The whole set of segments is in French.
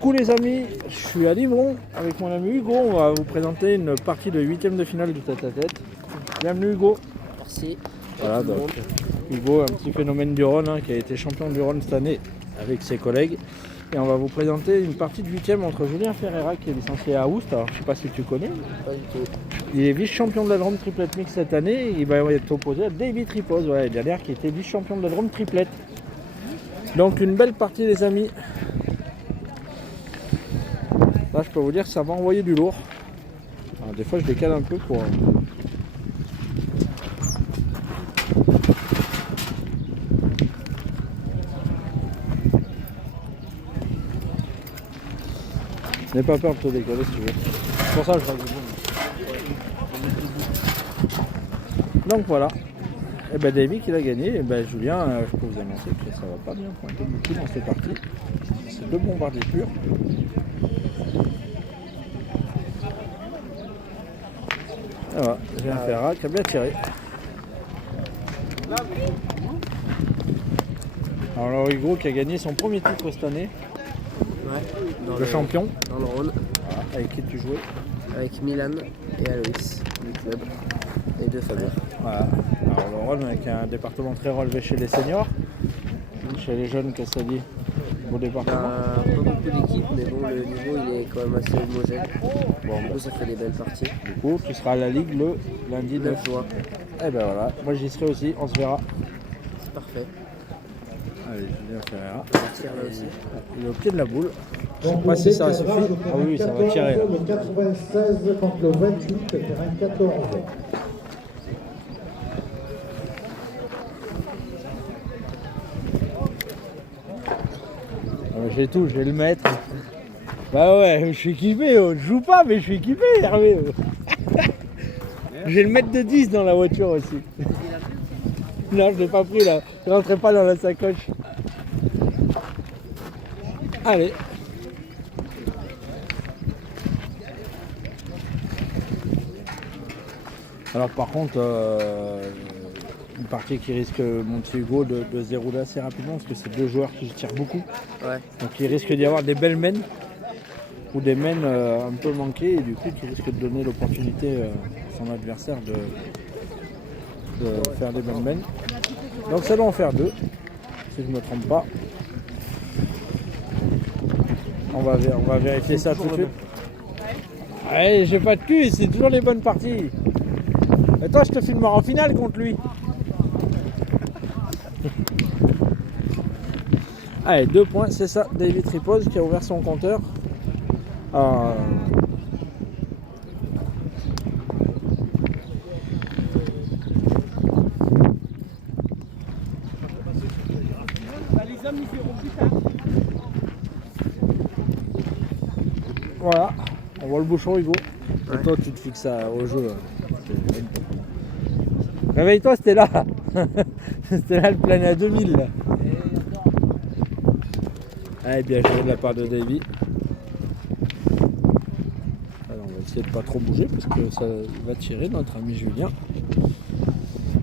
Coucou les amis, je suis à Livron avec mon ami Hugo. On va vous présenter une partie de 8e de finale du tête-à-tête. Bienvenue Hugo. Merci. Voilà, donc Hugo, un petit phénomène du Rhône qui a été champion du Rhône cette année avec ses collègues. Et on va vous présenter une partie de 8e entre Julien Ferreira qui est licencié à Aoust. Alors je ne sais pas si tu connais. Pas du tout. Il est vice-champion de la Drôme triplette mix cette année. Il va être opposé à David Ripoz, derrière qui était vice-champion de la Drôme triplette. Donc une belle partie les amis. Là, je peux vous dire que ça va envoyer du lourd. Alors, des fois, je décale un peu pour... N'aie pas peur de te décaler si tu veux. C'est pour ça que je rajoute. Donc voilà. Et ben David qui l'a gagné. Et ben Julien, je peux vous annoncer que ça va pas bien pointer beaucoup dans cette partie. C'est deux bombardiers purs. Voilà, j'ai un Ferra qui a bien tiré. Alors Hugo qui a gagné son premier titre cette année, le champion. Dans le Rhône, Voilà, avec qui tu jouais. avec Milan et Aloïs du club et de Fabien. Voilà. Alors le Rhône avec un département très relevé chez les seniors, chez les jeunes, qu'est-ce que ça dit? Beau département. Pas beaucoup d'équipes, mais bon, le niveau il est quand même assez homogène. Bon, du coup, ça fait des belles parties. Du coup, tu seras à la Ligue le lundi 9 juin. Et ben voilà, moi j'y serai aussi, on se verra. C'est parfait. Allez, Julien Ferreira. On tire là aussi. Il est au pied de la boule. Je sais pas si ça suffit. Ah oui, ça va tirer là. Le 96 contre le 28, terrain 14. J'ai tout, je vais le mettre. Bah ouais, je suis kiffé, je joue pas mais je suis kiffé Hervé. Je vais le mettre de 10 dans la voiture aussi. Non, je l'ai pas pris là, je rentrais pas dans la sacoche. Allez. Alors par contre, une partie qui risque mon petit Hugo de se dérouler assez rapidement parce que c'est deux joueurs qui tirent beaucoup. Ouais. Donc il risque d'y avoir des belles mènes ou des mènes un peu manquées et du coup qui risque de donner l'opportunité à son adversaire de faire des bonnes mènes. Donc ça doit en faire deux, si je ne me trompe pas. On va vérifier ça tout de suite. Allez, j'ai pas de cul, c'est toujours les bonnes parties. Et toi, je te filmerai en finale contre lui. Allez, 2 points, c'est ça. David Ripoz qui a ouvert son compteur. Voilà, on voit le bouchon Hugo. Et toi, tu te fixes au jeu. Réveille-toi, c'était là. C'était là le plan à 2000. Là. Allez, bien joué de la part de Davy. Alors, on va essayer de pas trop bouger parce que ça va tirer notre ami Julien.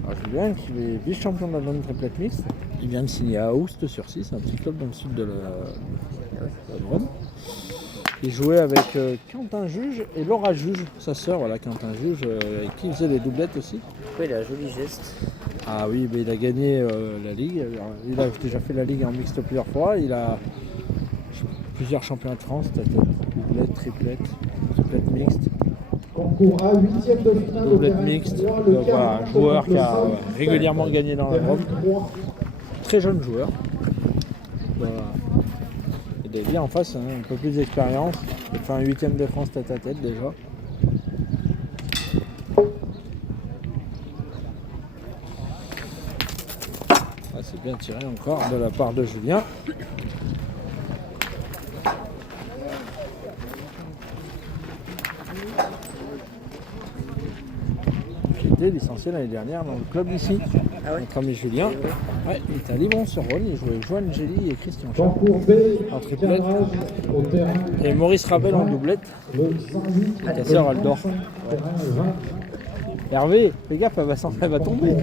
Alors, Julien qui est vice-champion de la Drôme triplette mixte. Il vient de signer à Aoust sur 6, un petit club dans le sud de la Drôme. Il jouait avec Quentin Juge et Laura Juge, sa sœur, voilà, Quentin Juge, avec qui il faisait des doublettes aussi. Oui, il a un joli geste. Ah oui, mais il a gagné la Ligue. Il a déjà fait la Ligue en mixte plusieurs fois. Il a plusieurs championnats de France, doublette, triplette mixte. Concours A, 8e de finale. Doublette mixte. Donc voilà, un joueur qui a régulièrement gagné dans la Drôme. Très jeune joueur. Voilà. Et Davy en face, un peu plus d'expérience. Il fait un 8e de France tête à tête déjà. Ah, c'est bien tiré encore de la part de Julien. Qui était licencié l'année dernière dans le club ici. Ah ouais. Notre ami Julien. Ouais, il était à Livron-sur-Rhône, il jouait avec Joanne Gély et Christian Charles Concours B, en triplette. tirage au terrain. Et Maurice Ravel en doublette. Le 108, Ta sœur, elle dort. terrain 20. Hervé, fais gaffe, elle va tomber.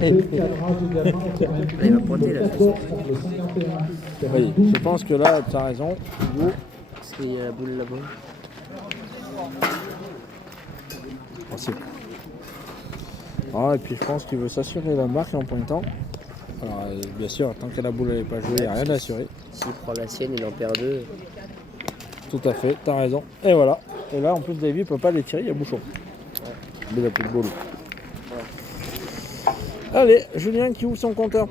Il va pointer là. Oui, je pense que là, tu as raison, Hugo. Parce qu'il y a la boule là-bas. Possible. Ah, et puis je pense qu'il veut s'assurer la marque en pointant. Alors bien sûr, tant que la boule n'est pas jouée, il n'y a rien à assurer. S'il prend la sienne, il en perd deux. Tout à fait, t'as raison. Et voilà. Et là, en plus, Davy ne peut pas les tirer, il y a bouchon. Mais il a plus de boulot. Allez, Julien qui ouvre son compteur.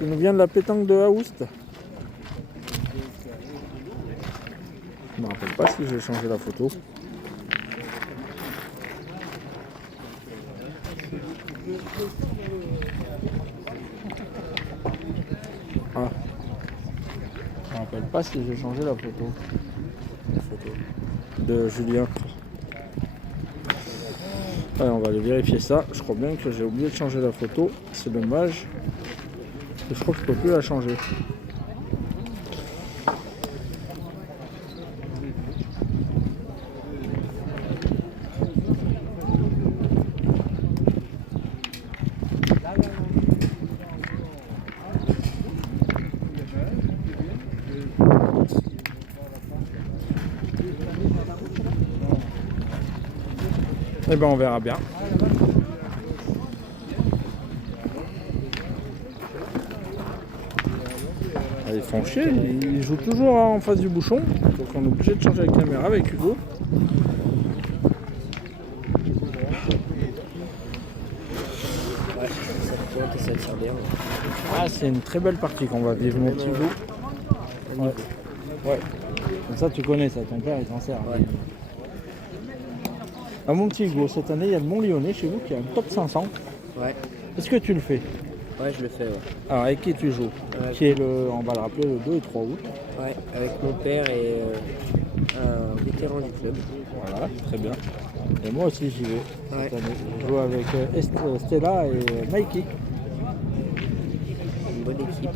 Il nous vient de la pétanque de Aoust. Je ne me rappelle pas si j'ai changé la photo. Ah. Je me rappelle pas si j'ai changé la photo. La photo. De Julien. Allez, on va aller vérifier ça. Je crois bien que j'ai oublié de changer la photo. C'est dommage. Parce que je crois que je peux plus la changer. Eh ben on verra bien. Ah, ils font chier, ils jouent toujours en face du bouchon, donc on est obligé de changer la caméra avec Hugo. Ouais, ça pointe et ça tire bien. Ah, c'est une très belle partie qu'on va vivre, mon petit Hugo. Ouais. Ouais. Comme ça tu connais ça, ton père il t'en sert. Ouais. Ah, mon petit Hugo, cette année il y a le Mont Lyonnais chez vous qui a un top 500. Ouais. Est-ce que tu le fais? Ouais, je le fais, ouais. Alors avec qui tu joues? Qui est le, on va le rappeler, le 2 et 3 août. Ouais, avec mon père et un vétéran du club. Voilà, très bien. Et moi aussi j'y vais Ouais. cette année. Je joue avec Stella et Mikey. Une bonne équipe.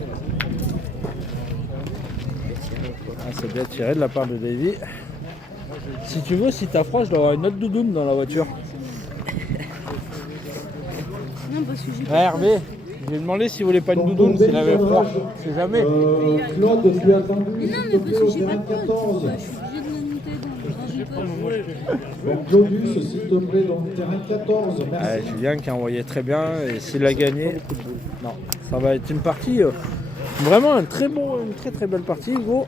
Ah, c'est bien tiré de la part de Davy. Si tu veux, si t'as froid, je dois avoir une autre doudoune dans la voiture. Non, parce que j'ai Ouais, Hervé, je lui ai demandé s'il voulait pas une doudoune, s'il avait froid. Je sais jamais. Claude, tu es attendu, Mais non, s'il te mais plaît, parce au que j'ai terrain pas de pote. 14. Bah, je suis obligée de me noter dans une poche. Donc Claudius, s'il te plaît, donc terrain 14, merci. Ouais, Julien qui a envoyé très bien et s'il a gagné, non, ça va être une partie, vraiment une très belle partie, Hugo,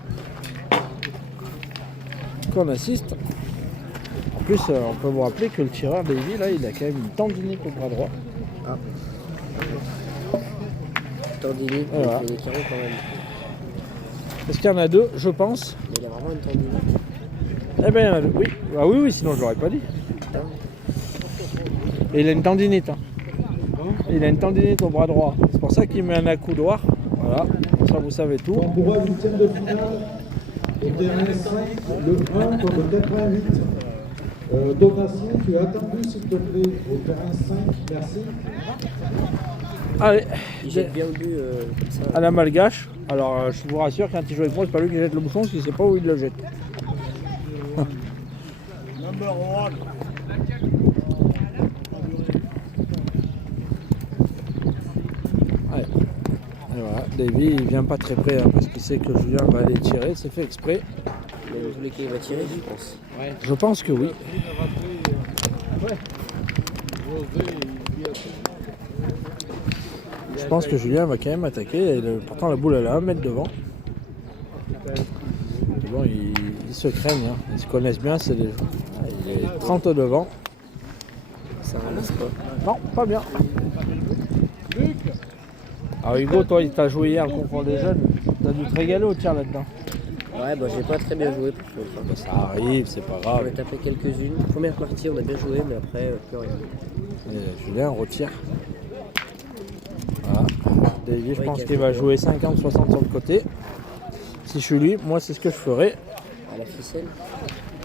qu'on assiste. En plus, on peut vous rappeler que le tireur Davy, là, il a quand même une tendinite au bras droit. Tendinite, Voilà. il fait des carreaux quand même. Est-ce qu'il y en a deux? Je pense. Mais il a vraiment une tendinite. Eh bien, il y en a deux. Oui. Ah oui, sinon je l'aurais pas dit. Et il a une tendinite. Hein. Il a une tendinite au bras droit. C'est pour ça qu'il met un accoudoir. Voilà, ça vous savez tout. Donc pour un huitième de finale, au terrain 5, le 1 contre le 88. Donatien, tu es attendu, s'il te plaît, au terrain 5, merci. Allez, Il jette bien le but comme ça. à la malgache. Alors, je vous rassure, quand il joue avec moi, c'est pas lui qui jette le bouchon, parce qu'il sait pas où il le jette. Allez. Et voilà, Davy, il vient pas très près, hein, parce qu'il sait que Julien va aller tirer, c'est fait exprès. Mais dans tous les cas, il va tirer, je pense. Je pense que oui. Je pense que Julien va quand même attaquer. Et pourtant, la boule elle est à 1 mètre devant. Mais bon, ils se craignent. Hein. Ils se connaissent bien. Il est 30 devant. Ça ramasse pas. Non, pas bien. Alors Hugo, toi, il t'a joué hier le concours des jeunes. T'as dû te régaler au tir là-dedans. Ouais, bah j'ai pas très bien joué pour contre. Ça arrive, c'est pas On grave. a tapé quelques-unes. Première partie, on a bien joué, mais après, plus rien. Et Julien retire. Voilà. Davy, je Ouais, pense qui a qu'il fait va bien. jouer 50-60 sur le côté. Si je suis lui, moi c'est ce que je ferais. À la ficelle.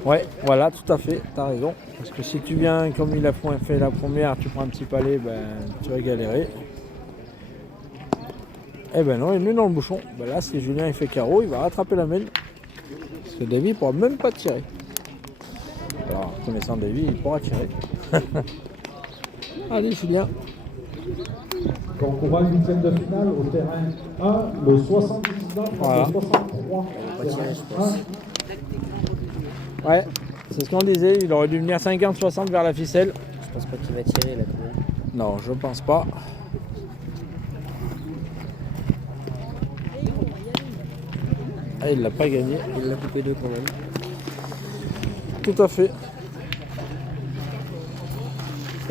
Ouais, voilà, tout à fait, t'as raison. Parce que si tu viens comme il a fait la première, tu prends un petit palais, ben tu vas galérer. Eh ben non, il est venu dans le bouchon. Ben là, si Julien il fait carreau, il va rattraper la mêle. Parce que Davy ne pourra même pas tirer. Alors, connaissant Davy, il pourra tirer. Allez, Julien. Donc pour un huitième de finale, au terrain 1, le 79 contre Voilà. le 63. va tirer, je pense. Ouais, c'est ce qu'on disait, il aurait dû venir 50-60 vers la ficelle. Je pense pas qu'il va tirer là quand même. Non, je pense pas. Ah, il l'a pas gagné. Il l'a coupé 2 quand même. Tout à fait.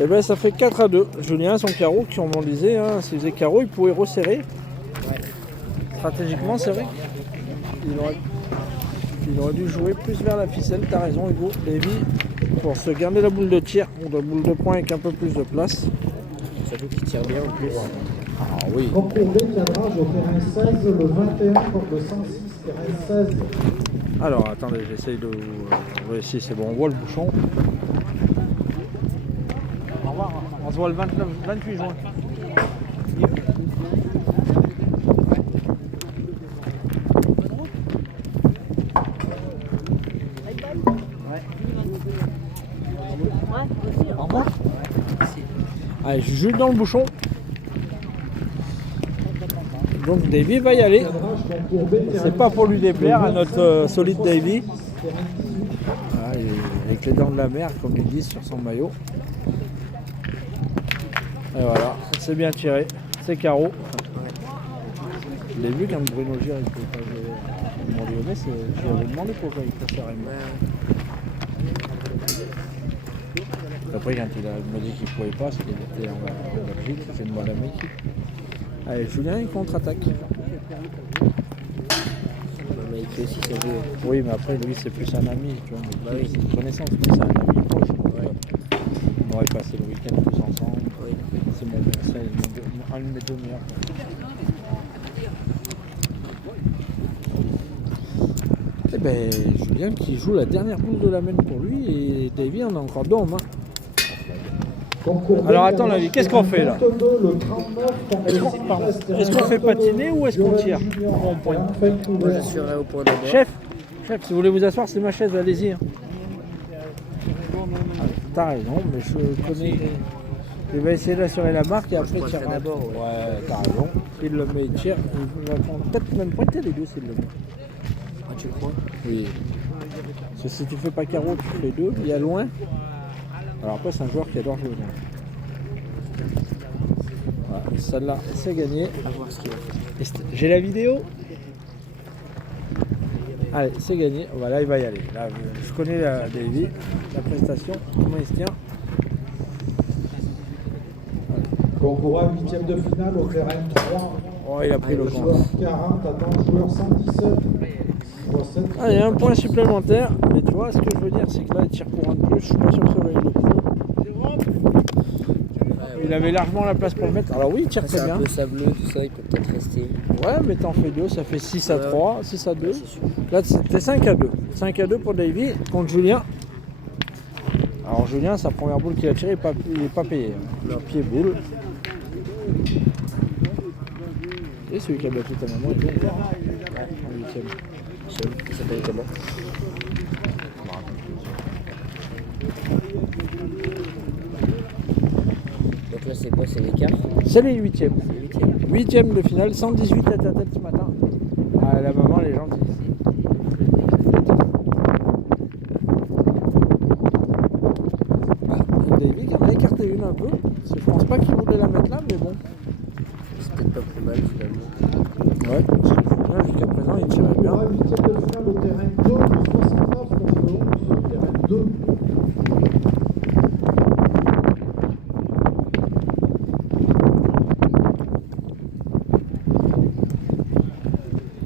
Et ben ça fait 4-2. Julien, son carreau, qui on disait, hein, s'il faisait carreau, il pouvait resserrer. Stratégiquement, c'est vrai. Il aurait dû jouer plus vers la ficelle, t'as raison Hugo. Davy, pour se garder la boule de tir ou la boule de poing avec un peu plus de place. Surtout qu'il tire bien en plus. Ah oui. Concours B, cadrage au terrain 16, le 21 contre le 106, terrain 16. Alors attendez, j'essaye de... si c'est bon, on voit le bouchon. Au revoir, on se voit le 28 juin. Au revoir. Allez, je joue dans le bouchon. Donc Davy va y aller. C'est pas pour lui déplaire à notre solide Davy. Voilà, avec les dents de la mer, comme ils disent sur son maillot. Et voilà, c'est bien tiré. C'est carreau. Je l'ai vu quand Bruno Gire il pouvait pas jouer à Mont-Lyonnais, je lui avais demandé pourquoi il préférait moi. Après, quand il m'a dit qu'il ne pouvait pas, parce qu'il était en Belgique, c'est une bonne amie. Allez, Julien, il contre-attaque. Mike aussi, c'est beau. Oui, mais après, lui, c'est plus un ami, tu vois. Bah oui. C'est une connaissance, mais c'est un ami proche. On aurait passé le week-end tous ensemble. Oui. C'est un de mes deux meilleurs. Eh ben, Julien qui joue la dernière boule de la main pour lui et Davy en a encore deux en main. Alors attends, la vie, qu'est-ce qu'on fait là? Est-ce qu'on fait patiner ou est-ce qu'on tire? Moi, je serai au point d'abord. Chef, si vous voulez vous asseoir, c'est ma chaise, allez-y. T'as raison, mais je connais. Il va essayer d'assurer la marque et Moi, après je il tirera. pointerai d'abord, Ouais, t'as raison. S'il le met, il tire. Il va peut-être même pointer les deux s'il le met. Ah, tu crois? Oui. Parce que si tu fais pas carreau, tu fais deux. Il y a loin. Alors après, c'est un joueur qui adore jouer loin. Voilà, celle-là, c'est gagné. À voir ce qu'il va faire. J'ai la vidéo. Allez, c'est gagné. Voilà, il va y aller. Là, je connais Davy, la prestation, comment il se tient. Concours à 8e de finale au terrain 3. Oh, il a pris le compte. Joueur 40 attend joueur 117. Joueur 7. Ah, il y a un point supplémentaire. Mais tu vois, ce que je veux dire, c'est que là, il tire pour un de plus. Je suis pas sûr que ça vaille le coup. Il avait largement la place pour le mettre. Alors oui, il tire très C'est bien. un peu sableux, tout ça, il peut peut-être rester. Ouais, mais t'en fais deux, ça fait 6 à 3, 6 à 2. C'est sûr. Là, c'était 5 à 2. 5 à 2 pour Davy contre Julien. Alors Julien, sa première boule qu'il a tirée, il n'est pas payé. Leur pied boule. Et celui qui a battu ta maman, il est encore en 8ème. Il s'appelle comment? Donc là, c'est quoi? C'est l'écart? C'est les 8ème. C'est 8e. 8ème de finale, 118 tête à tête ce matin. Ah, la maman, elle est gentille. Davy qui en a écarté une un peu. Parce que je pense pas qu'il voulait la mettre là, mais bon. C'est peut-être pas plus mal finalement. Ouais, parce que Julien, jusqu'à présent, il tirait bien. Concours à 8e de finale au terrain 2, le 69 contre le 11, terrain 2.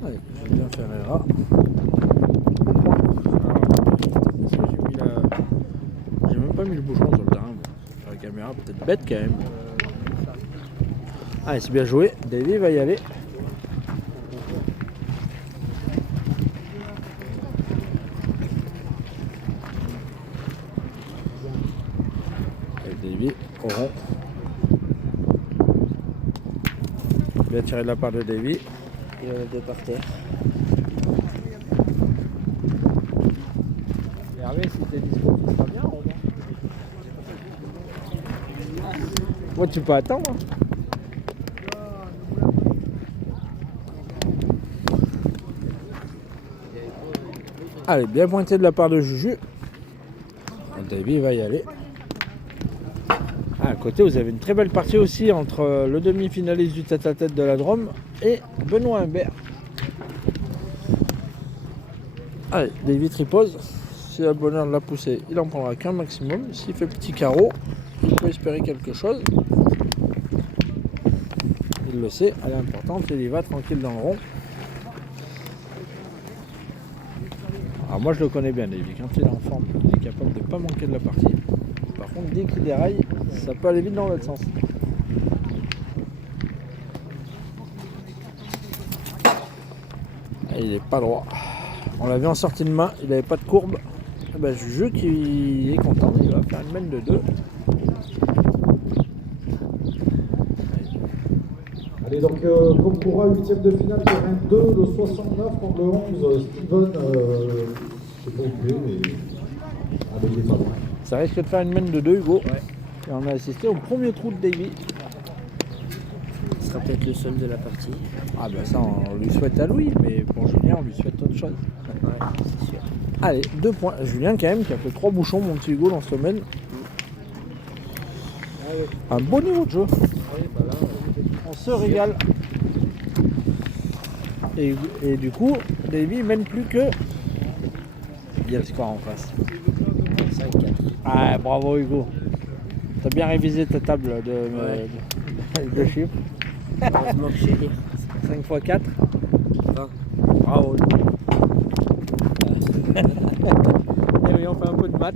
Allez, Julien Ferreira. J'ai même pas mis le bouchon sur le terrain. Sur la caméra, peut-être bête quand même. Allez, c'est bien joué. Davy va y aller. Et Davy au rond. Bien tiré de la part de Davy. Il en a deux par terre. Hervé, si t'es dispo, ça sera bien, Romain. Moi, tu peux attendre. Hein. Allez, bien pointé de la part de Juju. Davy va y aller. À côté, vous avez une très belle partie aussi entre le demi-finaliste du tête-à-tête de la Drôme et Benoît Humbert. Allez, Davy tripose. S'il a le bonheur de la pousser, il en prendra qu'un maximum. S'il fait petit carreau, il peut espérer quelque chose. Il le sait, elle est importante, il y va tranquille dans le rond. Alors moi je le connais bien, Davy. Quand il est en forme, il est capable de ne pas manquer de la partie. Par contre, dès qu'il déraille, ça peut aller vite dans l'autre sens. Et il n'est pas droit. On l'a vu en sortie de main, il n'avait pas de courbe. Et ben, Juju qui est content, il va faire une mène de 2. Allez, donc, comme pour un 8e de finale, terrain 2, le 69 contre le 11, Steven, je sais pas où il est, mais il est pas loin. Ça risque de faire une mène de 2, Hugo. Ouais. Et on a assisté au premier trou de Davy. Ce sera peut-être le seul de la partie. Ah ben ça, on lui souhaite à Louis, mais pour Julien, on lui souhaite autre chose. Ouais, c'est sûr. Allez, 2 points. Julien quand même qui a fait 3 bouchons, mon petit Hugo, dans ce domaine. Un beau niveau de jeu. On se régale. Et du coup, Davy mène plus que... Il y a le score en face. 5-4. Ah, bravo Hugo. T'as bien révisé ta table de chiffres. Heureusement que j'ai 5 x 4. 20. Bravo. Et oui, on fait un peu de maths.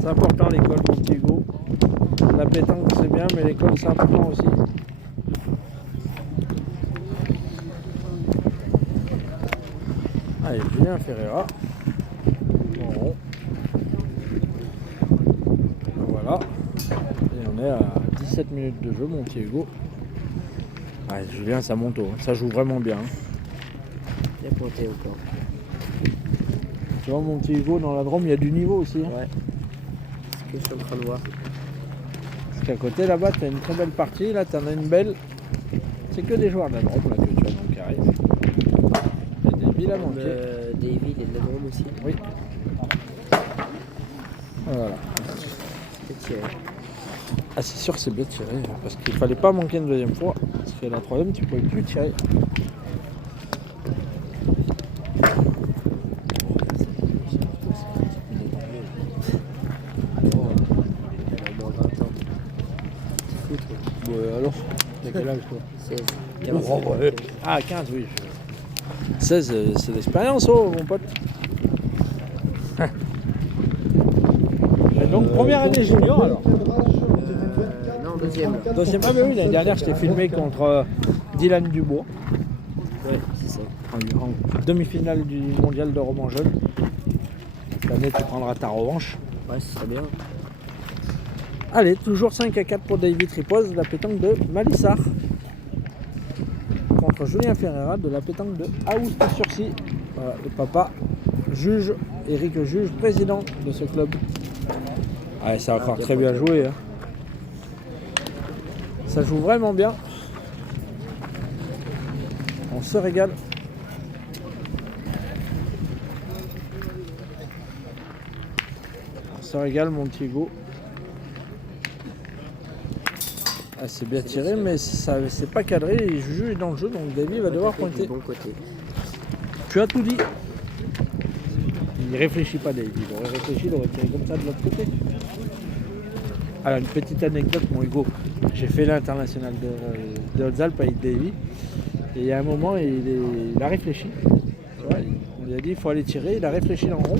C'est important l'école, mon petit Hugo. La pétanque c'est bien, mais l'école c'est important aussi. Allez, Julien Ferreira. Bon. Voilà. Et on est à 17 minutes de jeu, mon petit Hugo. Ouais, Julien, ça monte haut. Ça joue vraiment bien. Bien pointé encore. Tu vois, mon petit Hugo, dans la Drôme, il y a du niveau aussi. Hein. Ouais. C'est ce que je suis en train de voir. Parce qu'à côté, là-bas, tu as une très belle partie. Là, tu en as une belle. C'est que des joueurs de la Drôme là, que tu as dans le carré. Et Davy, là, manqué. Davy, il est de la Drôme aussi. Oui. Voilà. C'était tiré. Ah, c'est sûr que c'est bien tiré. Parce qu'il fallait pas manquer une deuxième fois. Parce que la troisième, tu pouvais plus tirer. Alors, t'as quel âge toi? 16. Oh, ouais. Ah, 15, oui. 16, c'est l'expérience, oh, mon pote. Et donc, première année junior, alors. Non, deuxième. Deuxième, ah, mais oui, l'année dernière, je t'ai filmé contre Dylan Dubois. Ouais, c'est ça. En demi-finale du mondial de roman jeune. Cette année, tu prendras ta revanche. Ouais, ce serait bien. Allez, toujours 5-4 pour Davy Tripose, la pétanque de Malissard. Contre Julien Ferreira de la pétanque de Aoust-sur-Scie. Voilà, le papa, juge, Eric Juge, président de ce club. Ouais, ça va encore très bien joué. Hein. Ça joue vraiment bien. On se régale. On se régale, mon petit Hugo. Ah, c'est bien tiré, mais c'est pas cadré. Et Juju est dans le jeu, donc Davy va devoir pointer. Bon côté. Tu as tout dit. Il réfléchit pas, Davy. Il aurait réfléchi, il aurait tiré comme ça de l'autre côté. Alors, une petite anecdote, mon Hugo. J'ai fait l'international de Hautes-Alpes avec Davy. Et il y a un moment, il a réfléchi. Tu vois, on lui a dit il faut aller tirer. Il a réfléchi dans le rond.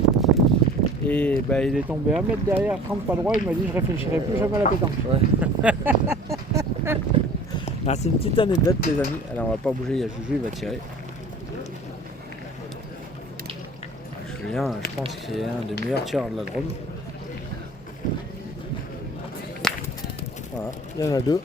Et ben, il est tombé 1 mètre derrière, 30 pas droit. Il m'a dit je réfléchirai plus jamais à la pétanque. Ouais. Ah, c'est une petite anecdote, les amis. Alors, on va pas bouger. Il y a Juju, il va tirer. Julien, je pense qu'il est un des meilleurs tireurs de la Drôme. Voilà, il y en a 2.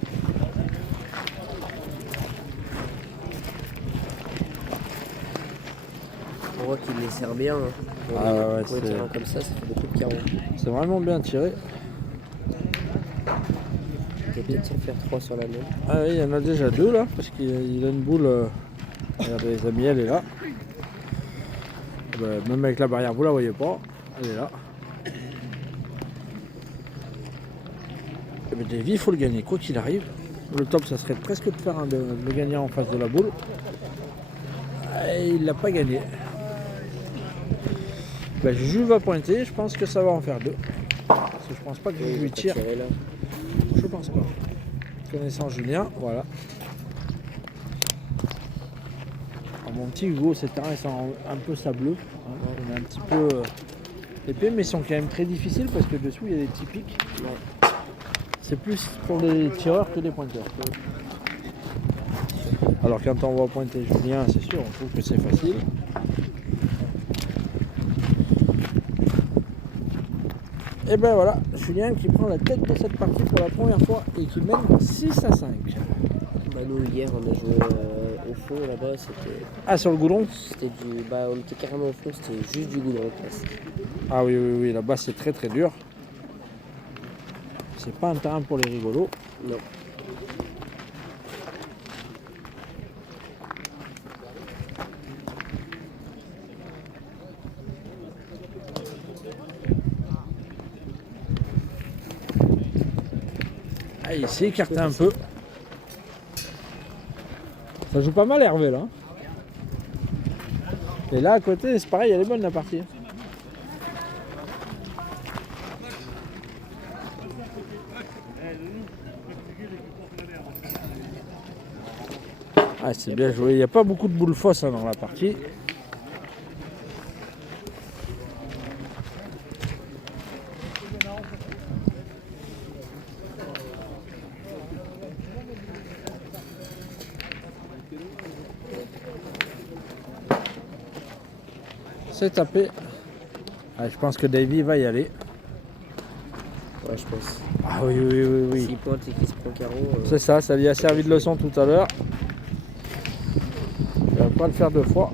On voit qu'il les sert bien. Hein. Ah ouais, pour les tirants comme ça fait beaucoup de carreaux. C'est vraiment bien tiré. Il peut peut-être en faire 3 sur la même. Ah oui, il y en a déjà 2 là, parce qu'il a une boule. Regardez les amis, elle est là. Même avec la barrière, vous la voyez pas. Elle est là. Et ben Davy, il faut le gagner, quoi qu'il arrive. Le top, ça serait presque de faire le gagnant en face de la boule. Et il l'a pas gagné. Ben, Juju va pointer, je pense que ça va en faire 2. Parce que je pense pas que Juju tire. Là. Je pense pas. Connaissant Julien, voilà. Alors, mon petit Hugo, ces terrains ils sont un peu sableux. Hein. On est un petit peu épais, mais ils sont quand même très difficiles parce que dessous il y a des petits pics. C'est plus pour les tireurs que les pointeurs. Alors quand on voit pointer Julien, c'est sûr, on trouve que c'est facile. Et ben voilà, Julien qui prend la tête de cette partie pour la première fois et qui mène 6-5. Bah, nous, hier, on a joué au fond là-bas. C'était. Ah, sur le goudron? C'était du. Bah, on était carrément au fond, c'était juste du goudron presque. Ah oui, oui, oui, là-bas c'est très très dur. C'est pas un terrain pour les rigolos. Non. Ah, il s'est écarté un peu. Ça joue pas mal Hervé là. Et là à côté, c'est pareil, elle est bonne la partie. Ah, c'est bien joué. Il n'y a pas beaucoup de boules fausses hein, dans la partie. C'est tapé. Ah, je pense que Davy va y aller. Ouais, je pense. Ah oui, oui, oui, oui. S'il pointe et qu'il se prend carreau. C'est ça, ça lui a servi de leçon tout à l'heure. Il va pas le faire 2 fois.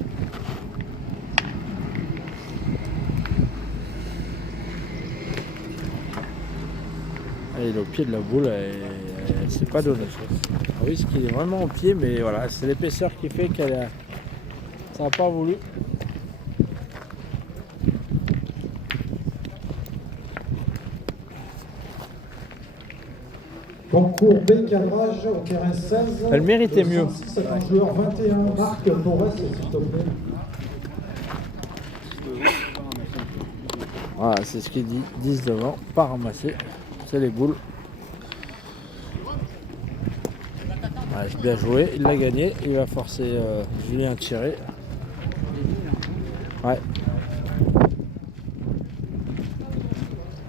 Ah, il est au pied de la boule et elle s'est pas donné. Ah oui, ce qu'il est vraiment au pied, mais voilà, c'est l'épaisseur qui fait qu'elle a... ça n'a pas voulu. Concours B cadrage au terrain 16. Elle méritait mieux. 106 à ton joueur 21, Marc Forest, s'il te plaît. Voilà, c'est ce qu'ils disent devant, pas ramasser. C'est les boules. Ouais, bien joué, il l'a gagné. Il va forcer Julien à tirer. Ouais.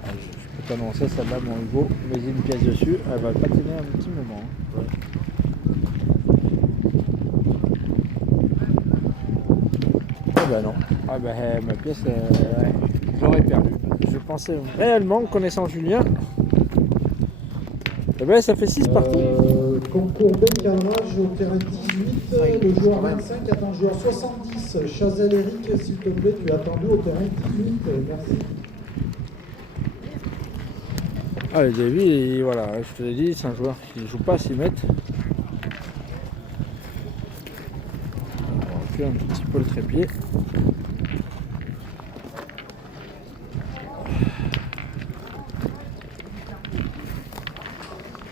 Je peux t'annoncer celle-là, mon Hugo. Mets une pièce dessus, elle va patiner un petit moment. Hein. Ah bah non. Ah bah ma pièce, j'aurais perdu. Je pensais réellement, connaissant Julien, eh ben, ça fait 6 partout. Concours B cadrage au terrain 18, le joueur 25 attend le joueur 70. Chazelle Eric, s'il te plaît, tu es attendu au terrain 18. Merci. Allez, Davy, voilà, je te l'ai dit, c'est un joueur qui ne joue pas à 6 mètres. On va reculer un petit peu le trépied.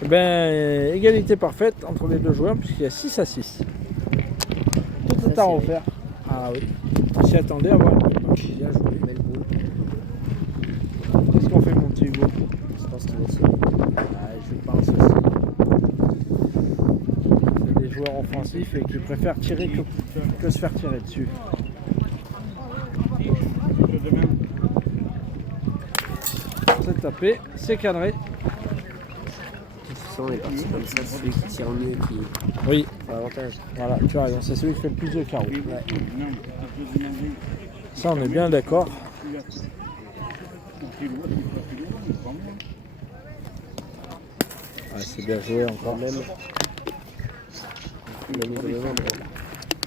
Eh ben, égalité parfaite entre les deux joueurs puisqu'il y a 6-6. Tout est à refaire. Ah oui, on s'y attendait à voir une belle match. Bien joué. Belle boule. Qu'est-ce qu'on fait mon petit Hugo? Je pense qu'il va sauver. Je pense aussi. Il y a des joueurs offensifs et qui préfèrent tirer que se faire tirer dessus. C'est tapé, c'est cadré. De toute façon, on est parti comme ça, celui qui tire mieux qui Oui, a l'avantage. voilà, tu as raison, c'est celui qui fait le plus de carreaux. Ça, on est bien d'accord. Ah, c'est bien joué encore. Même. Il a mis de devant,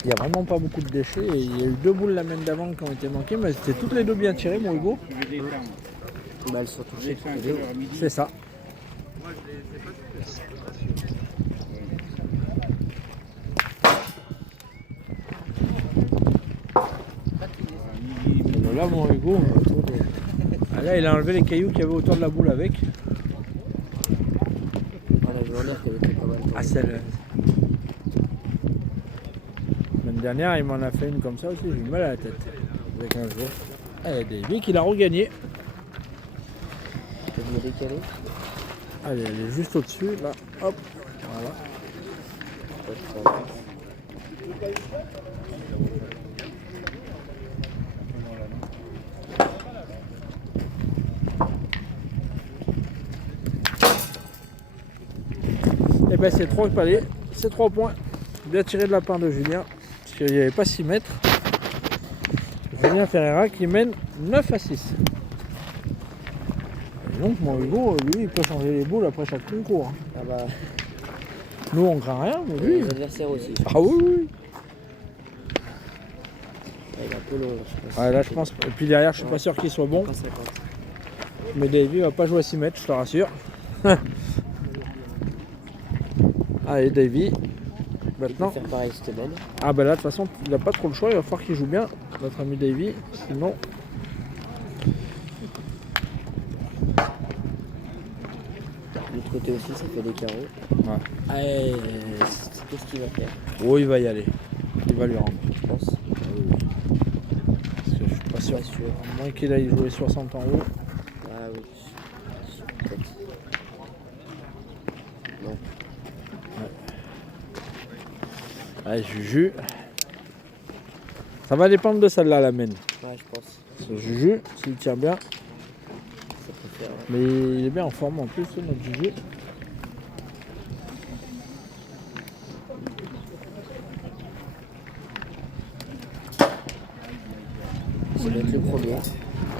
Il n'y a vraiment pas beaucoup de déchets. Et il y a eu 2 boules la main d'avant qui ont été manquées, mais elles étaient toutes les 2 bien tirées, mon Hugo. bah, elles sont touchées toutes les deux. C'est ça. là, mon Hugo, ah, là, il a enlevé les cailloux qu'il y avait autour de la boule avec. Ah, la journée, elle était pas mal. Ah, celle. L'année dernière, il m'en a fait une comme ça aussi, j'ai eu mal à la tête. Avec un jour. Ah, il y a Davy qui l'a regagné. Tu peux me décaler? Allez, elle est juste au-dessus, là. Hop, voilà. Et ben c'est 3 palais, c'est 3 points. Bien tiré de la part de Julien, parce qu'il n'y avait pas 6 mètres. Julien Ferreira qui mène 9 à 6. Et donc mon Hugo, lui, il peut changer les boules après chaque concours. Ah bah, Nous on craint rien, mais lui. les adversaires aussi. Ah oui, oui. Ah, il est un peu long, là, je pense. Ouais, là je pense. Et puis derrière, je suis pas sûr qu'il soit bon. Pas 50. Mais Davy va pas jouer à 6 mètres, je te rassure. Allez, Davy. Il peut Maintenant. faire pareil cette semaine. Ah bah là, de toute façon, il n'a pas trop le choix, il va falloir qu'il joue bien, notre ami Davy. Sinon. De l'autre côté aussi, ça fait des carreaux. Ouais. Allez. Qu'est-ce qu'il va faire? Oh, il va y aller. Il va lui rendre. Je pense. Parce que je suis pas sûr. Pas sûr. À moins qu'il aille jouer 60 en haut. Ah oui. Peut-être. Non. Allez, Juju. Ça va dépendre de celle-là, la mène. Ouais, je pense. Ce Juju, s'il tire bien. Ça peut faire. Ouais. Mais il est bien en forme en plus, notre Juju. Ça doit être le premier.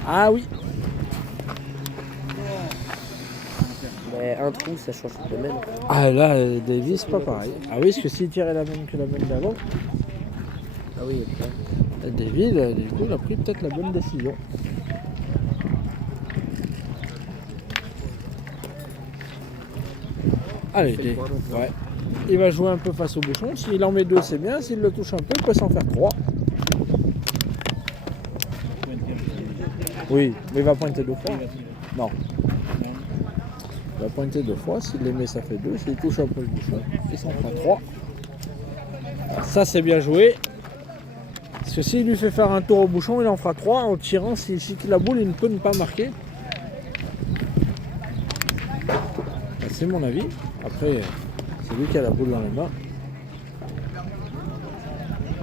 Ah oui. Mais un trou, ça change de même. Ah là, Davy, c'est pas pareil. Ah oui, parce que s'il tirait la même que la mène d'avant, Ah oui, ok. Davy, du coup, il a pris peut-être la bonne décision. Allez, Il fait le point maintenant. ouais. Il va jouer un peu face au bouchon. S'il en met 2, c'est bien. S'il le touche un peu, il peut s'en faire 3. Oui, mais il va pointer 2 fois. Non. Il va pointer 2 fois. S'il les met, ça fait 2. S'il touche un peu le bouchon, il s'en fera 3. Ça, c'est bien joué. Parce que s'il lui fait faire un tour au bouchon, il en fera 3. En tirant, s'il chique la boule, il ne peut ne pas marquer. C'est mon avis. Après, c'est lui qui a la boule dans les mains.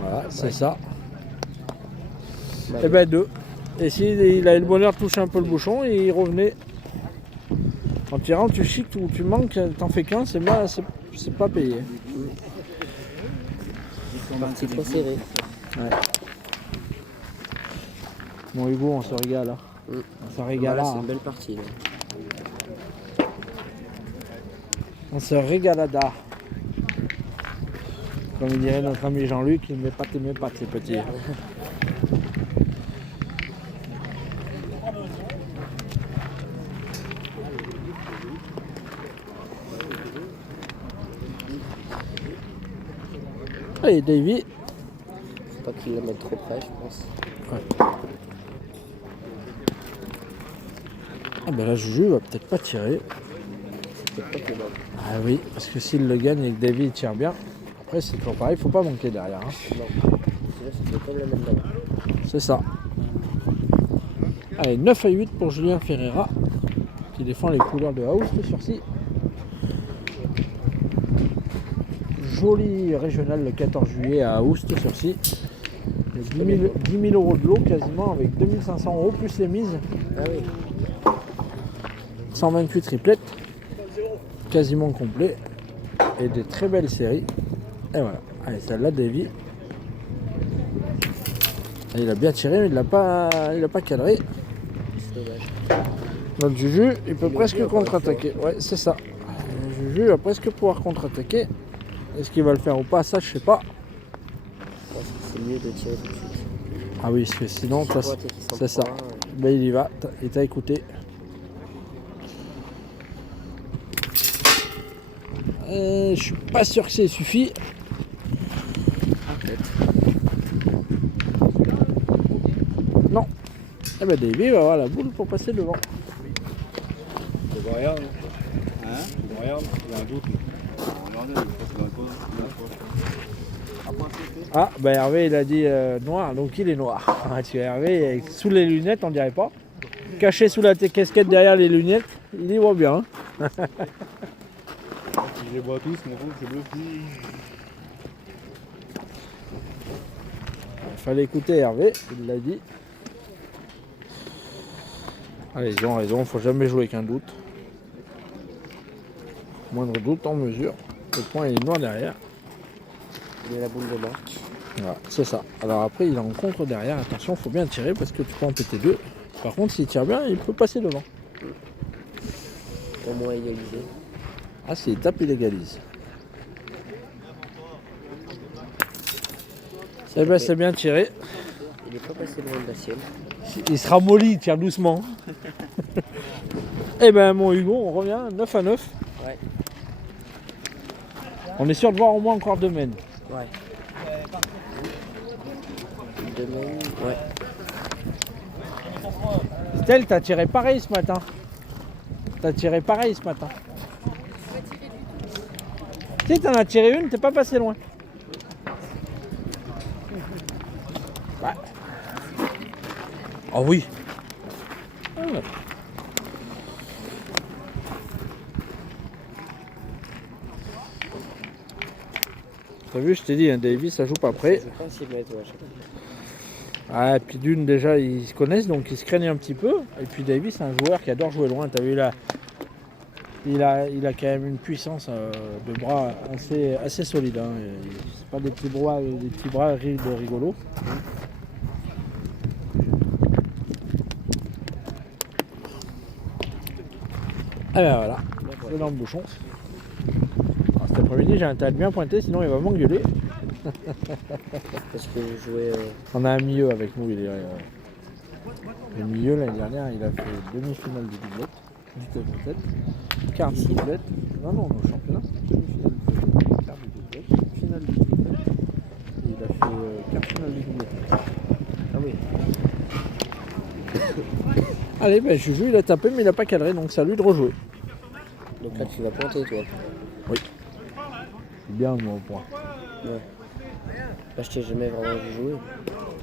Voilà, c'est ça. Bah, Et ben 2. Et s'il a eu le bonheur de toucher un peu le bouchon, il revenait. En tirant, tu chiques ou tu manques, t'en fais qu'un, c'est pas payé. partie trop serrée. Ouais. Bon Hugo, on se régale. Hein. On se régale. Voilà, c'est Hein. une belle partie. Là. On se régalada. Comme dirait notre ami Jean-Luc, il ne met pas tes pattes, ces petits. Allez, Davy. Faut pas qu'il la mette trop près, je pense. Ouais. Ah ben là, Juju va peut-être pas tirer. C'est peut-être pas que bon. Ah oui, parce que s'il le gagne et que Davy tire bien, après c'est toujours pareil, il faut pas manquer derrière. Hein. Non. Celui-là, c'est comme la même d'avant. C'est ça. Allez, 9 à 8 pour Julien Ferreira, qui défend les couleurs de Aoust-sur-Scie. Joli régional le 14 juillet à Aoust-sur-Scie. 10 000 euros de lot quasiment, avec 2500 euros plus les mises. Ah oui. 128 triplettes, quasiment complet. Et des très belles séries. Et voilà. Allez, celle-là, Davy. Il a bien tiré, mais il l'a pas cadré. C'est dommage. Notre Juju, il peut presque contre-attaquer. Ouais, c'est ça. Le Juju va presque pouvoir contre-attaquer. Est-ce qu'il va le faire ou pas? Ça, je sais pas. Je pense que c'est mieux de tirer tout de suite. Ah oui, parce que sinon, Pointe et qu'il s'en c'est ça. prend un, Ben, il y va. Il t'a écouté. Je suis pas sûr que ça suffit. peut-être. Non. Eh ben Davy va avoir la boule pour passer devant. Tu vois rien, hein? Tu vois rien, il y a un doute. Regardez, je pense qu'il y a un cause. Ah, bah Hervé il a dit noir, donc il est noir. Ah, tu vois, Hervé, sous les lunettes, on dirait pas. Caché sous la casquette derrière les lunettes, il y voit bien. Hein. Si je les vois tous, mon rouge, c'est bleu. Il fallait écouter Hervé, il l'a dit. Allez, ils ont raison, faut jamais jouer avec un doute. Moindre doute, en mesure. Le point il est noir derrière. Il y a la boule de marque. Voilà, c'est ça. Alors après, il est en contre derrière. Attention, faut bien tirer parce que tu peux en péter deux. Par contre, s'il tire bien, il peut passer devant. Au moins égalisé. Ah, s'il tape, il égalise. Eh ben, c'est bien tiré. Il est pas passé loin de la sienne. Il sera molli, il tire doucement. Eh ben, mon Hugo, on revient 9 à 9. Ouais. On est sûr de voir au moins encore deux mènes. Ouais. Demain, ouais. Stel, t'as tiré pareil ce matin. T'as tiré pareil ce matin. Si t'en as tiré une, t'es pas passé loin. Ouais. Oh oui. Ah ouais. T'as vu, je t'ai dit, hein, Davy, ça joue pas près. Je pense qu'il va être, ouais, je sais pas. Ah, et puis d'une, déjà, ils se connaissent, donc ils se craignent un petit peu. Et puis Davy, c'est un joueur qui adore jouer loin. T'as vu, là, il a quand même une puissance de bras assez solide. Hein. C'est pas des petits bras de rigolo. Et ben voilà, c'est dans le bouchon. Alors, cet après-midi, j'ai intérêt de bien pointer, sinon il va m'engueuler. Parce que je jouais. On a un milieu avec nous, il est, le milieu l'année dernière, il a fait demi-finale du doublette, du tête, quart du doublette, non, au championnat, demi-finale du doublette, quart du doublette, finale du doublette, et il a fait quart finale du doublette. Ah oui. Allez, ben Juju il a tapé mais il n'a pas cadré, donc c'est à lui de rejouer. Donc là, tu vas pointer, toi. C'est bien moi au point. Ouais. Là, je t'ai jamais vraiment vu jouer.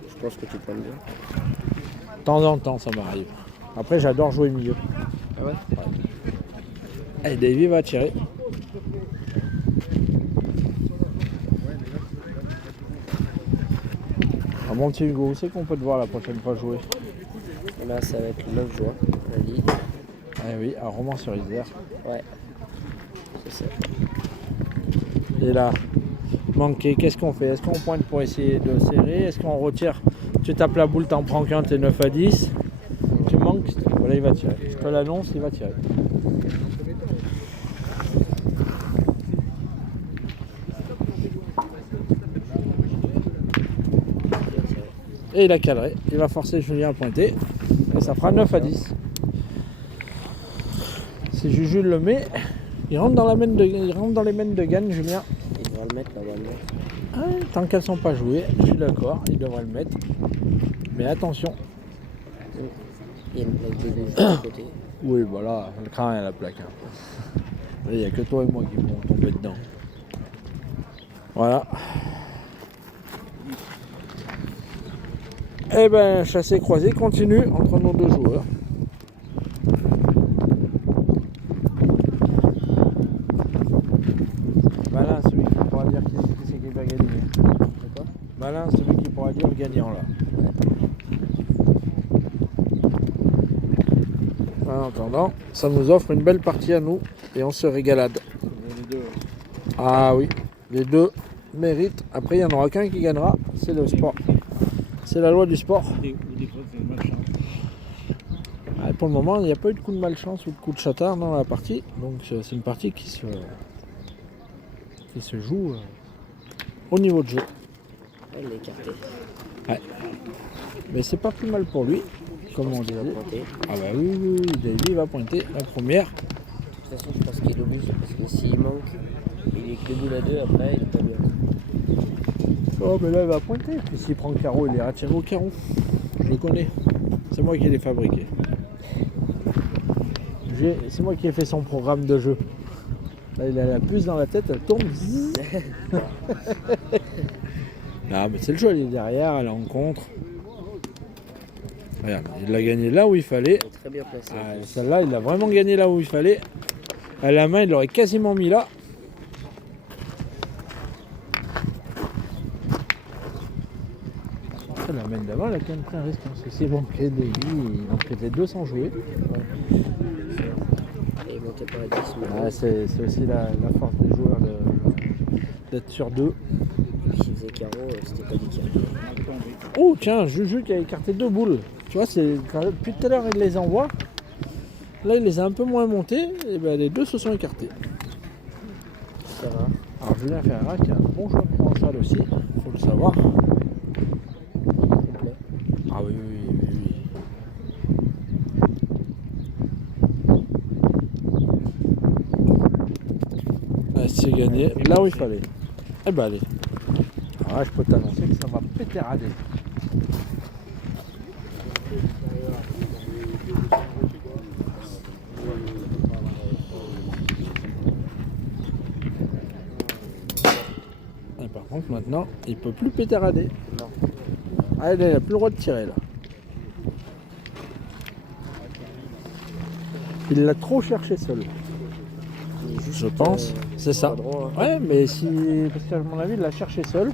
Je pense que tu pointes bien. De temps en temps ça m'arrive. Après j'adore jouer milieu. Ah ouais? Allez, Davy va tirer. Ah, mon petit Hugo, où c'est qu'on peut te voir la prochaine fois jouer? Là, ça va être le 9 juin, la Ligue. Ah oui, à Romans-sur-Isère. Ouais. C'est ça. Et là, manqué, qu'est-ce qu'on fait? Est-ce qu'on pointe pour essayer de serrer? Est-ce qu'on retire? Tu tapes la boule, t'en prends qu'un, t'es 9 à 10. Tu manques, voilà, il va tirer. Je te l'annonce, il va tirer. Et il a cadré. Il va forcer Julien à pointer. Et ça fera 9 à 10. Si Juju le met, il rentre dans les mènes de gagne, Julien. Il devra le mettre normalement. Ah, tant qu'elles sont pas jouées, je suis d'accord, il devrait le mettre. Mais attention. Il y a une plaque de gauche de l'autre côté. Oui, voilà, le cran à la plaque. Hein. Il n'y a que toi et moi qui vont tomber dedans. Voilà. Eh ben, chassé-croisé continue entre nos deux joueurs. Malin, celui qui pourra dire qui c'est qui va gagner. D'accord? Malin, celui qui pourra dire le gagnant là. En attendant, ça nous offre une belle partie à nous et on se régalade. Les deux. Ah oui, les deux méritent. Après, il n'y en aura qu'un qui gagnera, c'est le sport. C'est la loi du sport. Ah, pour le moment, il n'y a pas eu de coup de malchance ou de coup de chatard dans la partie. Donc c'est une partie qui se joue au niveau de jeu. Elle est écartée. Mais c'est pas plus mal pour lui, comme on Il va disait. pointer. Ah bah oui, Davy va pointer la première. De toute façon, je pense qu'il est obligé. Parce que s'il manque, il est que 2 boules à 2 après, il est pas bien. Oh mais là il va pointer. Puis s'il prend le carreau, il est retiré au carreau. Je le connais. C'est moi qui l'ai fabriqué. C'est moi qui ai fait son programme de jeu. Là, il a la puce dans la tête, elle tourne. Non, mais c'est le jeu, elle est derrière, elle est en contre. Regarde, il l'a gagné là où il fallait. Elle est très bien placée. Ah, celle-là, il l'a vraiment gagné là où il fallait. À la main, il l'aurait quasiment mis là. Après, la main d'avant, elle a quand même pris un risque. C'est bon, Davy, il en fait les deux sans jouer. Et il montait pas à 10. Mais Ah, c'est aussi la force des joueurs d'être sur deux. s'il faisait carreau, c'était pas des carreaux. Oh, tiens, Juju qui a écarté deux boules. Tu vois, depuis tout à l'heure, il les envoie. Là, il les a un peu moins montés. Et ben, les deux se sont écartés. C'est rare. Alors, Julien Ferreira qui a un bon joueur provençal aussi, il faut le savoir. Complet. Ah oui, oui, oui, oui. C'est gagné là où il fallait. Eh ben allez. Alors là, je peux t'annoncer que ça va péter rader. Et par contre maintenant, il peut plus péter rader. Non. Ah, il n'a plus le droit de tirer là. Il l'a trop cherché seul. Il est juste, Je pense, c'est ça. pas droit, hein. Ouais, mais si. Parce qu'à mon avis, il l'a cherché seul.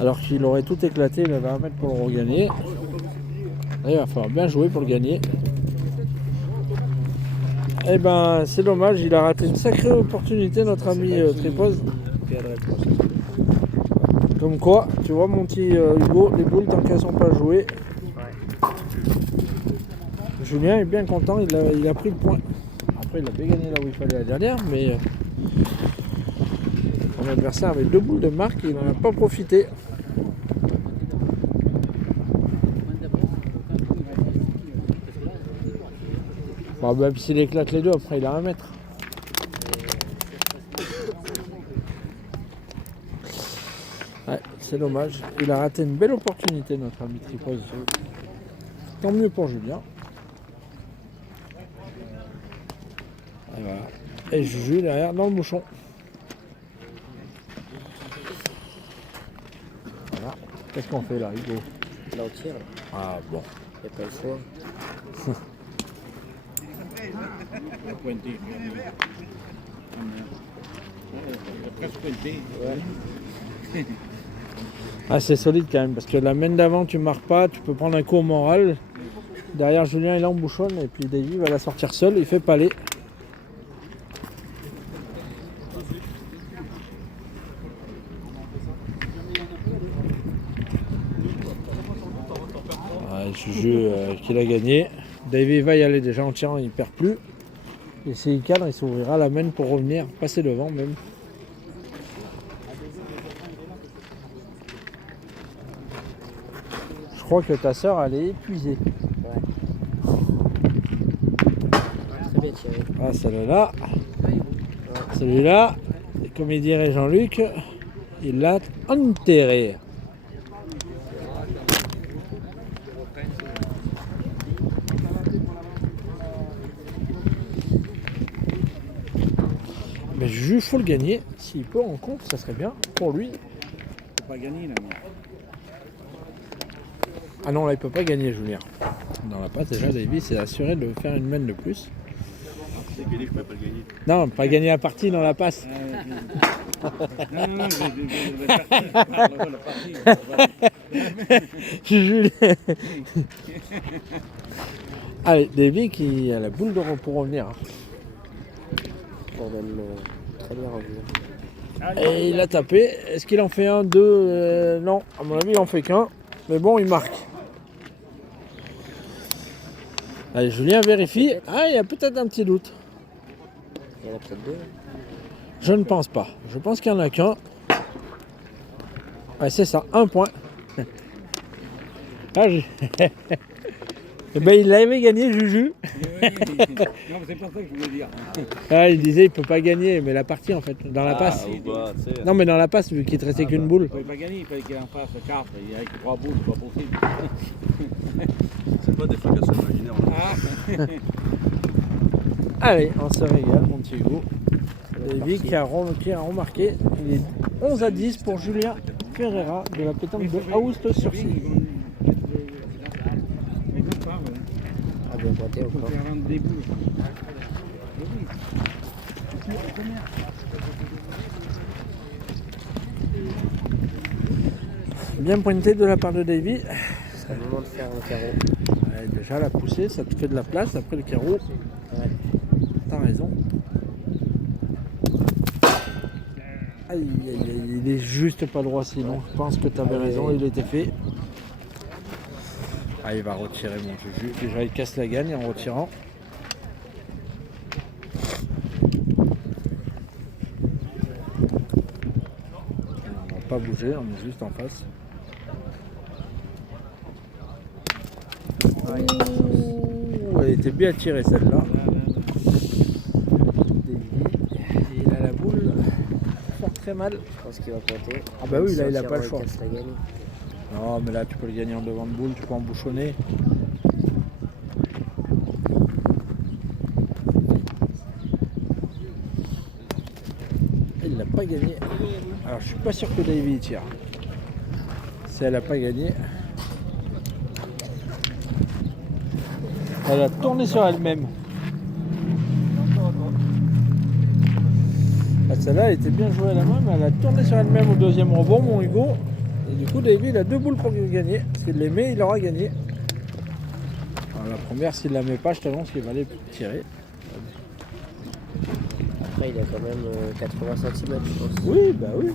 Alors qu'il aurait tout éclaté, il avait un mètre pour le regagner. Là, il va falloir bien jouer pour le gagner. Eh ben, c'est dommage, il a raté une sacrée opportunité, notre ami Tripose. Comme quoi, tu vois, mon petit Hugo, les boules, tant qu'elles sont pas jouées. Julien est bien content, il a pris le point. Après, il a bien gagné là où il fallait la dernière, mais son adversaire avait deux boules de marque et il n'en a pas profité. Bon, même s'il éclate les deux, après il a un mètre. Ouais, c'est dommage. Il a raté une belle opportunité, notre ami Tripose. Tant mieux pour Julien. Et voilà. Et Juju derrière dans le bouchon. Voilà. Qu'est-ce qu'on fait là, Hugo? Là, on tire. Ah bon. Il n'y a pas le choix. Ah, c'est solide quand même, parce que la main d'avant, tu marques pas, tu peux prendre un coup au moral. Derrière, Julien, il embouchonne, et puis Davy va la sortir seul, il fait palais. Ouais, Juju qu'il a gagné. Davy va y aller déjà en tirant, il perd plus. Et s'il cadre, il s'ouvrira la main pour revenir, passer devant même. Je crois que ta sœur, elle est épuisée. Très bien tiré. Ah, celle-là. Celui-là, comme il dirait Jean-Luc, il l'a enterré. Mais Juju, il faut le gagner. S'il peut en compte, ça serait bien pour lui. peut pas gagner là. Ah non, là, il peut pas gagner, Julien. Dans la passe, déjà, Davy s'est assuré de faire une main de plus. C'est gagné, je peux pas le gagner. Non, pas gagner la partie dans la passe. Non, je vais partir. Julien. Allez, Davy qui a la boule de pour revenir. On va très bien revenir. Et il a tapé. Est-ce qu'il en fait un, deux? Non, à mon avis, il en fait qu'un. Mais bon, il marque. Allez, Julien vérifie. Ah, il y a peut-être un petit doute. Il y en a peut-être deux. Je ne pense pas. Je pense qu'il n'y en a qu'un. Ouais, c'est ça, un point. Ah, Eh ben, il l'avait gagné, Juju. Non, mais c'est pas ça que je voulais dire. Ah, il disait il peut pas gagner, mais la partie en fait, dans la passe. Non, mais dans la passe, vu qu'il te restait qu'une boule. Il ne pouvait pas gagner, il fallait qu'il en fasse 4. Il avait que 3 boules, c'est pas possible. C'est pas des fracasses imaginaires. Allez, on se régale, mon petit Hugo. Davy qui a remarqué, il est 11-10 pour Julien Ferreira de la pétanque de Aoust-sur-Scie. Mais non, pas, ouais. Ah, bien pointé Il faut encore. faire vendre des boules. Bien pointé de la part de Davy. C'est le moment de faire un carreau. Ouais, déjà la poussée, ça te fait de la place après le carreau. Ouais. T'as raison. Aïe, aïe, aïe, il est juste pas droit sinon. Je pense que tu avais raison, il était fait. Ah, il va retirer mon Juju. Déjà, il casse la gagne en retirant. On va pas bouger, on est juste en face. Ouh, elle était bien tirée celle-là. Il a la boule. Fort très mal. Je pense qu'il va pointer. Ah bah oui, là il a pas le choix. Casse la gagne. Non, mais là tu peux le gagner en devant de boule, tu peux embouchonner. Il l'a pas gagné. Alors je suis pas sûr que Davy tire. Si elle n'a pas gagné. Elle a tourné sur elle-même. Ah, celle-là elle était bien jouée à la main, mais elle a tourné sur elle-même au deuxième rebond, mon Hugo. Et du coup, Davy, il a 2 boules pour gagner. S'il les met, il aura gagné. Alors, la première, s'il la met pas, je t'annonce qu'il va aller tirer. Après, il a quand même 80 cm, je pense. Oui, bah oui.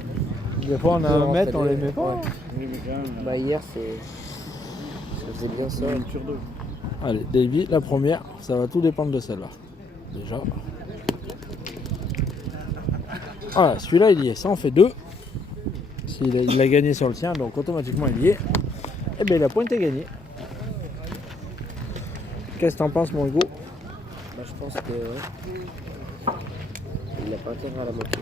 Des fois, on a Non, un mètre, on fallait- les met pas. ouais. Oui, mais quand même, Bah, hier, ça faisait bien ça. une sur 2. Allez, Davy, la première, ça va tout dépendre de celle-là. Déjà. Voilà, celui-là, il y est. Ça en fait 2. Il l'a gagné sur le sien, donc automatiquement, il y est. Et bien, la pointe est gagnée. Qu'est-ce que t'en penses, mon Hugo? Bah, je pense que. Il n'a pas intérêt à la moitié.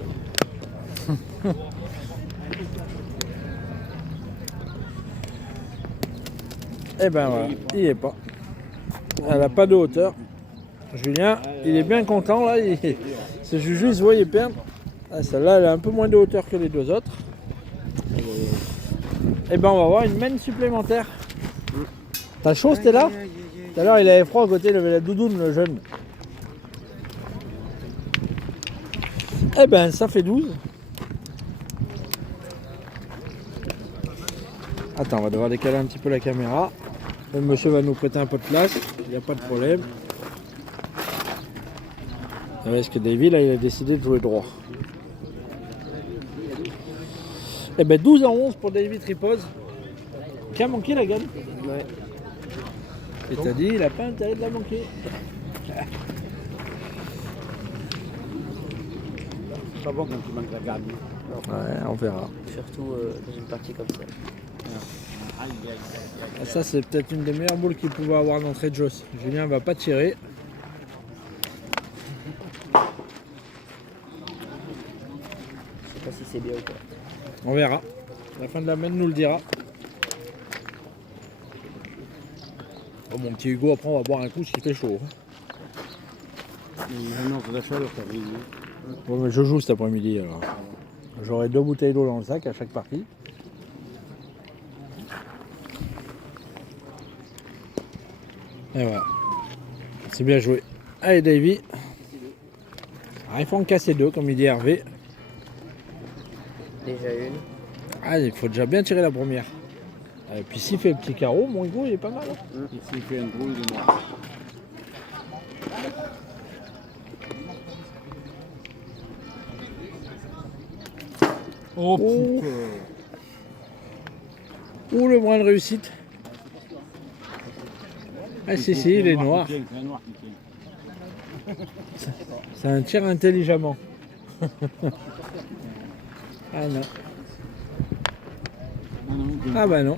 Eh ben voilà, il n'y est pas. Elle n'a pas de hauteur. Julien, il est bien content là. Ce Juju, il se voyait perdre. Ah, celle-là, elle a un peu moins de hauteur que les deux autres. Eh ben on va avoir une main supplémentaire. T'as chaud, c'était là? Tout à l'heure, il avait froid à côté, il avait la doudoune, le jeune. Eh ben, ça fait 12. Attends, on va devoir décaler un petit peu la caméra. Le monsieur va nous prêter un peu de place, il n'y a pas de problème. Parce que Davy, là, il a décidé de jouer droit. Eh ben 12-11 pour Davy Tripose. Qui a manqué la gamme. Ouais. Et t'as dit, il n'a pas intérêt de la manquer. C'est pas bon quand tu manques la gamme. Ouais, on verra. Surtout dans une partie comme ça. Ah, ça, c'est peut-être une des meilleures boules qu'il pouvait avoir d'entrée de jeu. Julien va pas tirer. Je sais pas si c'est bien ou pas. On verra. La fin de la main nous le dira. Oh, mon petit Hugo, après on va boire un coup s'il fait chaud. Non, c'est la chaleur, ça brille. Bon, mais je joue cet après-midi alors. J'aurai 2 bouteilles d'eau dans le sac à chaque partie. Et voilà. C'est bien joué. Allez Davy. Alors, il faut en casser 2 comme il dit Hervé. Déjà une. Ah, il faut déjà bien tirer la première. Et puis s'il fait le petit carreau, mon Hugo il est pas mal. Hein. Ici, il fait un trou, il est mort. Oh, Oh. Ouh, le brin de réussite. Ah si, si, il est noir. C'est un noir qui tient. C'est un tir intelligemment. Ah non. Ah non, Ah bah non.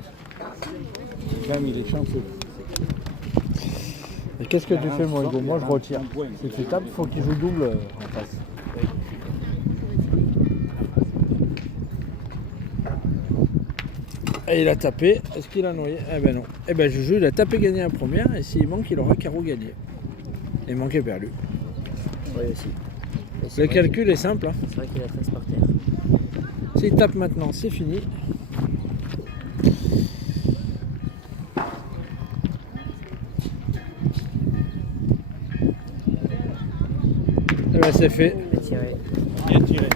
quand même, il est chanceux. Et qu'est-ce que tu fais, moi, Hugo? Moi, je retire. Si tu tapes, il faut qu'il joue double en face. Et il a tapé. Est-ce qu'il a noyé? Eh ben non. Eh ben Juju, il a tapé gagné la première. Et s'il manque, il aura carreau gagné. Et manqué perdu. Oui, aussi. Mais c'est Le vrai calcul est simple. Hein. C'est vrai qu'il a 13 par terre. S'il tape maintenant, c'est fini. Et ben c'est fait. Il a tiré. Bien tiré.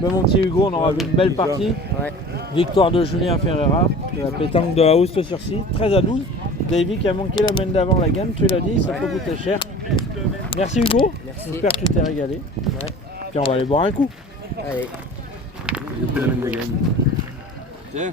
Ben, mon petit Hugo, on aura vu une belle partie. Ouais. Victoire de Julien Ferreira, de la pétanque de Aoste-sur-Scie, 13-12. Davy qui a manqué la main d'avant la gamme, tu l'as dit, ça peut coûter cher. Merci Hugo, Merci. j'espère que tu t'es régalé. Ouais. Puis on va aller boire un coup. Allez. J'ai pris la même de gagne. Tiens.